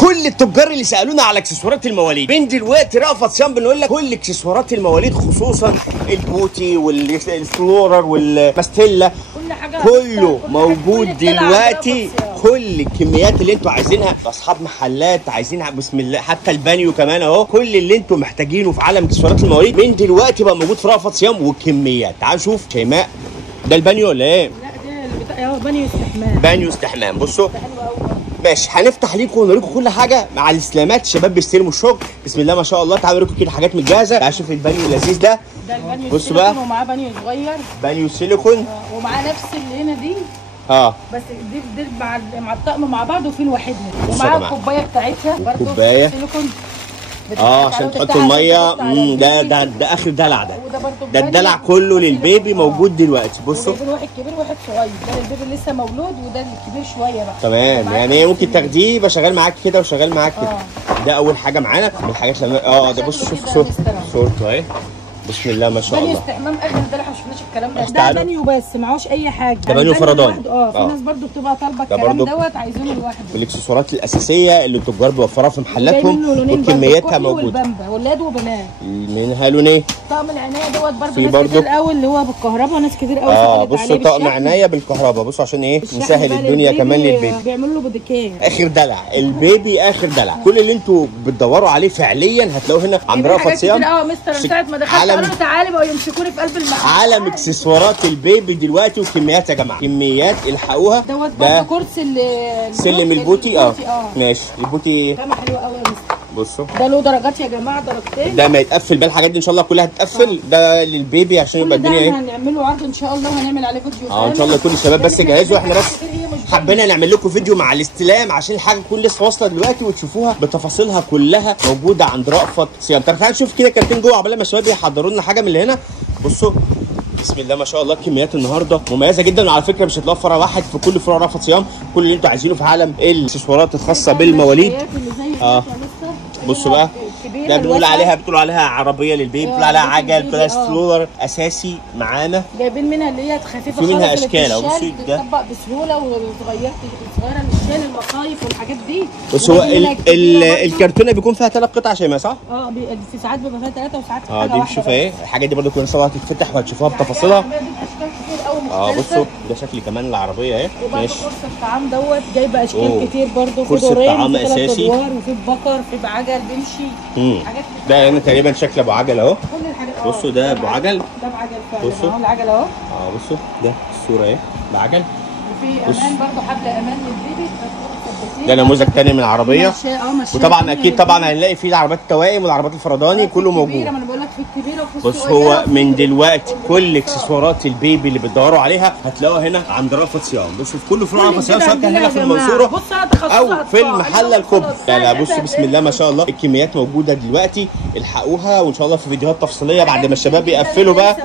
كل التجار اللي سالونا على اكسسوارات المواليد من دلوقتي رأفت صيام بنقول لك كل اكسسوارات المواليد، خصوصا البوتي والفلورر والماستيلا كله موجود دلوقتي. كل الكميات اللي انتوا عايزينها اصحاب محلات عايزينها بسم الله، حتى البانيو كمان اهو. كل اللي انتوا محتاجينه في عالم اكسسوارات المواليد من دلوقتي بقى موجود في رأفت صيام وكميات. تعالوا نشوف شيماء، ده البانيو ولا ايه؟ لا ده بانيو استحمام. بانيو استحمام. بصوا ماشي، هنفتح ليكم ونوريكم كل حاجه مع الاستلامات. الشباب بيستلموا الشغل بسم الله ما شاء الله. تعالوا نوريكم كده حاجات متجهزه. تعالوا شوف البانيو اللذيذ ده. ده البانيو بصوا بقى، ومعاه بانيو صغير، بانيو سيليكون ومعاه نفس اللي هنا دي بس دي مع الطقم مع بعض وفي لوحدها، ومعاه الكوبايه بتاعتها برضه كوبايه سيليكون عشان تحطوا الميه. ده اخر دلع. ده الدلع كله للبيبي موجود دلوقتي. بصوا واحد كبير وواحد صغير، ده البيبي لسه مولود وده الكبير شويه بقى. تمام، يعني ممكن تاخديه يبقى شغال معاك كده وشغال معاك كده. ده اول حاجه معانا من الحاجات اللي ده. بص شوف صورته اهي بسم الله ما شاء الله. بانيو استحمام اجمل دلع، ما شفناش الكلام ده. ده بانيو بس معهوش اي حاجه. ده بانيو فرداني. في ناس برضو بتبقى طالبه الكلام دوت عايزينه لوحده. والاكسسوارات الاساسيه اللي التجار بيوفرها في محلاتهم وكمياتها موجوده. ولاد وبنات منها لونين. طقم العنايه دوت برضو ناس كتير قوي اللي هو بالكهرباء، ناس كتير قوي سالت بصوا طقم عنايه بالكهرباء. بصوا عشان ايه نسهل الدنيا كمان للبيبي. بيعملوا له بوديكيه اخر دلع البيبي، اخر دلع. كل اللي انتوا بتدوروا عليه فعليا هتلاقوه هنا عند رأفت صيام. مستر ساعه ما دخلت قالوا تعالي بقوا يمسكوني في قلب المحل. عالم اكسسوارات البيبي دلوقتي وكميات يا جماعه، كميات الحقوها. ده كرسي سلم البوتي. ماشي البوتي خامه حلوه قوي يا مستر. بصوا ده له درجات يا جماعه، درجتين. ده ما يتقفل بقى، الحاجات دي ان شاء الله كلها هتتقفل. ده للبيبي عشان يبقى الدنيا ايه. هنعمله عرض ان شاء الله وهنعمل عليه فيديو. ان شاء الله كل الشباب بس جهزوا. احنا بس حبينا نعمل لكم فيديو مع الاستلام عشان الحاجه تكون لسه واصله دلوقتي وتشوفوها بتفاصيلها كلها موجوده عند رأفت صيام. طب تعالوا نشوف كده كارتين جوه عقبال ما الشباب يحضروا لنا حاجه من اللي هنا. بصوا بسم الله ما شاء الله، كميات النهارده مميزه جدا. وعلى فكره مش هتلاقوا فرع واحد في كل فروع رأفت صيام. كل اللي انتوا عايزينه في عالم الاكسسوارات الخاصه بالمواليد. بصوا بقى، ده بنقول عليها عربيه للبيبي، بنقول عليها عجل بلاس فلور اساسي معانا. جايبين منها اللي هي خفيفه خالص، في منها اشكال اهو. بصوا ده بتطبق بسهوله والصغيره للشال المصايف والحاجات دي. بس هو الكرتونه بيكون فيها 3 قطع شيماء صح؟ في ساعات بيبقى فيها 3 وساعات في دي بتشوف ايه الحاجات دي برده كل سنه هتتفتح وهتشوفوها بتفاصيلها. بصوا ده شكل كمان العربيه اهي. ماشي. كرسي الطعام دوت جايبه اشكال كتير برده. كرسي الطعام اساسي وفي بكر، في بعجل بيمشي. حاجات ده هنا تقريبا شكل ابو عجل اهو. كل الحاجات بصوا ده ابو عجل. ده بعجل فعلا. بصوا العجل اهو. بصوا ده الصوره اهي بعجل. وفي امان برده، حبل امان للبيبي. ده نموذج تاني من العربيه. وطبعا اكيد طبعا هنلاقي فيه العربيات التوائم والعربيات الفرداني كله موجود. ما انا بقول لك في الكبيره وفي بص هو من دلوقتي كل اكسسوارات البيبي اللي بتدوروا عليها هتلاقوها هنا عند رأفت صيام. بصوا في كل فروع رأفت صيام، سواء كان هنا في المنصوره او في المحله الكبرى. لا بصوا بسم الله ما شاء الله، الكميات موجوده دلوقتي. الحقوها وان شاء الله في فيديوهات تفصيليه بعد ما الشباب يقفلوا بقى.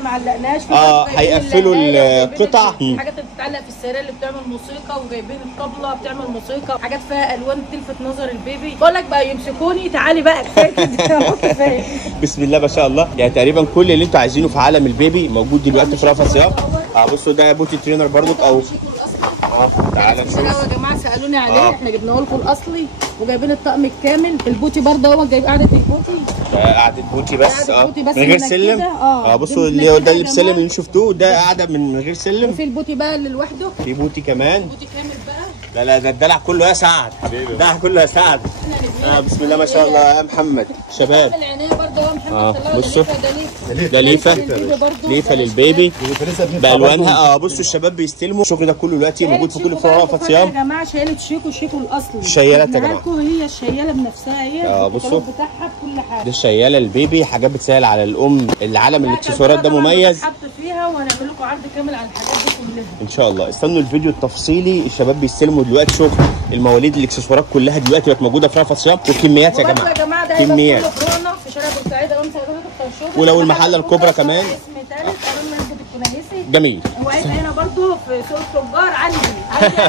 هيقفلوا القطع. حاجات بتتعلق في السياره اللي بتعمل موسيقى، وجايبين الطبله بتعمل موسيقى، حاجات فيها الوان تلفت نظر البيبي. بقول لك بقى يمسكوني تعالي بقى كفايه. بسم الله ما شاء الله، يعني تقريبا كل اللي انتوا عايزينه في عالم البيبي موجود دلوقتي في رأفت صيام. بصوا ده بوتي ترينر برضو او تعالى نشوف يا جماعه سالوني عليه. احنا جبناه لكم الاصلي وجايبين الطقم الكامل. البوتي برضه هو جايب قعده البوتي. ده قعده بوتي بس من غير سلم. بصوا اللي هو ده السلم اللي شفتوه ده قاعده من غير سلم. وفي البوتي بقى اللي لوحده. في بوتي كمان. بوتي كامل بقى. لا ده الدلع كله يا سعد. الدلع كله يا سعد. بسم الله ما شاء الله يا محمد شباب. العنايه برضه يا محمد. بصوا ده ليفه للبيبي بالوانها. بصوا الشباب بيستلموا الشغل ده كله دلوقتي موجود في كل فروع رأفت صيام. يا جماعه شايله شيكو الاصلي. الشيالات يا جماعه هي الشياله بنفسها هي. بصوا بتاعها بكل حاجه. دي الشياله البيبي، حاجات بتسهل على الام. العالم الاكسسوارات ده مميز. حط فيها وهنعمل لكم عرض كامل على الحاجات دي كلها ان شاء الله. استنوا الفيديو التفصيلي. الشباب بيستلموا دلوقتي شغل المواليد. الاكسسوارات كلها دلوقتي بقت موجوده في رأفت صيام وكميات يا جماعه. ده كميات في شارع بورسعيد او ولو المحله الكبرى كمان. اسم ثالث قررنا انتوا الكنايسي. جميل. هو هيبقى هنا برضه في سوق التجار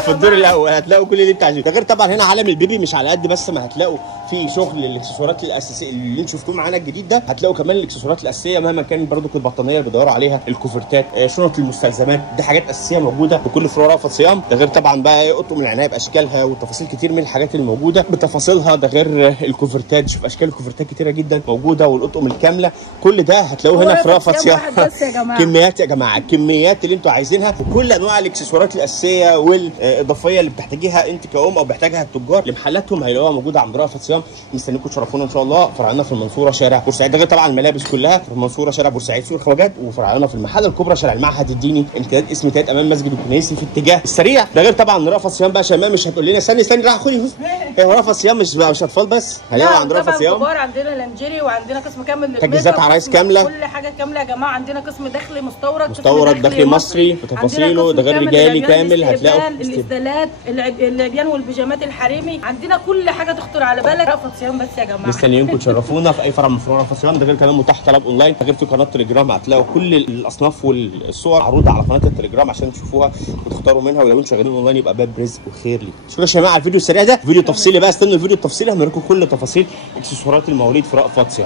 في الدور الاول هتلاقوا كل اللي انتوا عايزينه. ده غير طبعا هنا عالم البيبي مش على قد بس ما هتلاقوا في شغل الاكسسوارات الاساسيه اللي انتوا شفتوه معانا الجديد ده، هتلاقوا كمان الاكسسوارات الاساسيه مهما كان برضو البطانيه اللي بيدوروا عليها، الكوفرتات، شنط المستلزمات، دي حاجات اساسيه موجوده في كل فروع رأفت صيام. ده غير طبعا بقى اطقم العنايه باشكالها وتفاصيل كتير من الحاجات اللي موجوده بتفاصيلها. ده غير الكوفرتات، شوف اشكال الكوفرتات كتيره جدا موجوده والاطقم الكامله، كل ده هتلاقوه هنا في رأفت صيام. كميات يا جماعه، الكميات اللي انتوا عايزينها وكل انواع الاكسسوارات الاساسيه والاضافيه اللي بتحتاجيها انت كأم او بيحتاجها التجار لمحلاتهم هيلاقوها موجوده عند رأفت صيام. مستنيكم تشرفونا ان شاء الله. فرعنا في المنصوره شارع بورسعيد، ده غير طبعا الملابس كلها في المنصوره شارع بورسعيد سوق الخواجات، وفرعنا في المحله الكبرى شارع المعهد الديني امتداد اسم تايت امام مسجد الكنيسي في اتجاه السريع. ده غير طبعا رأفت صيام بقى شمام مش هتقول لنا استني راح خدي هي رأفت صيام مش اطفال بس، هنلاقوا عند رأفت صيام كبار، عندنا لانجيري وعندنا قسم كامل تجهيزات عرايس كامله، كل حاجه كامله يا جماعه. عندنا قسم داخلي مستورد داخلي مصري بتفاصيله. ده غير رجالي كامل، هتلاقوا الاسدالات، العبيان والبيجامات الحريمي، عندنا كل حاجه تخطر على بالك. رأفت صيام بس يا جماعه. مستنيينكم تشرفونا في اي فرع من فروع رأفت صيام. ده غير كمان متاح طلب اونلاين، ده غير في قناه تليجرام هتلاقوا كل الاصناف والصور معروضه على قناه التليجرام عشان تشوفوها وتختاروا منها. ولو انتم شغالين اونلاين يبقى باب رزق وخير ليكم. شكرا يا جماعه على الفيديو السريع ده، فيديو تفصيلي بقى، استنوا الفيديو التفصيلي هنوريكم كل تفاصيل اكسسوارات المواليد في رأفت صيام.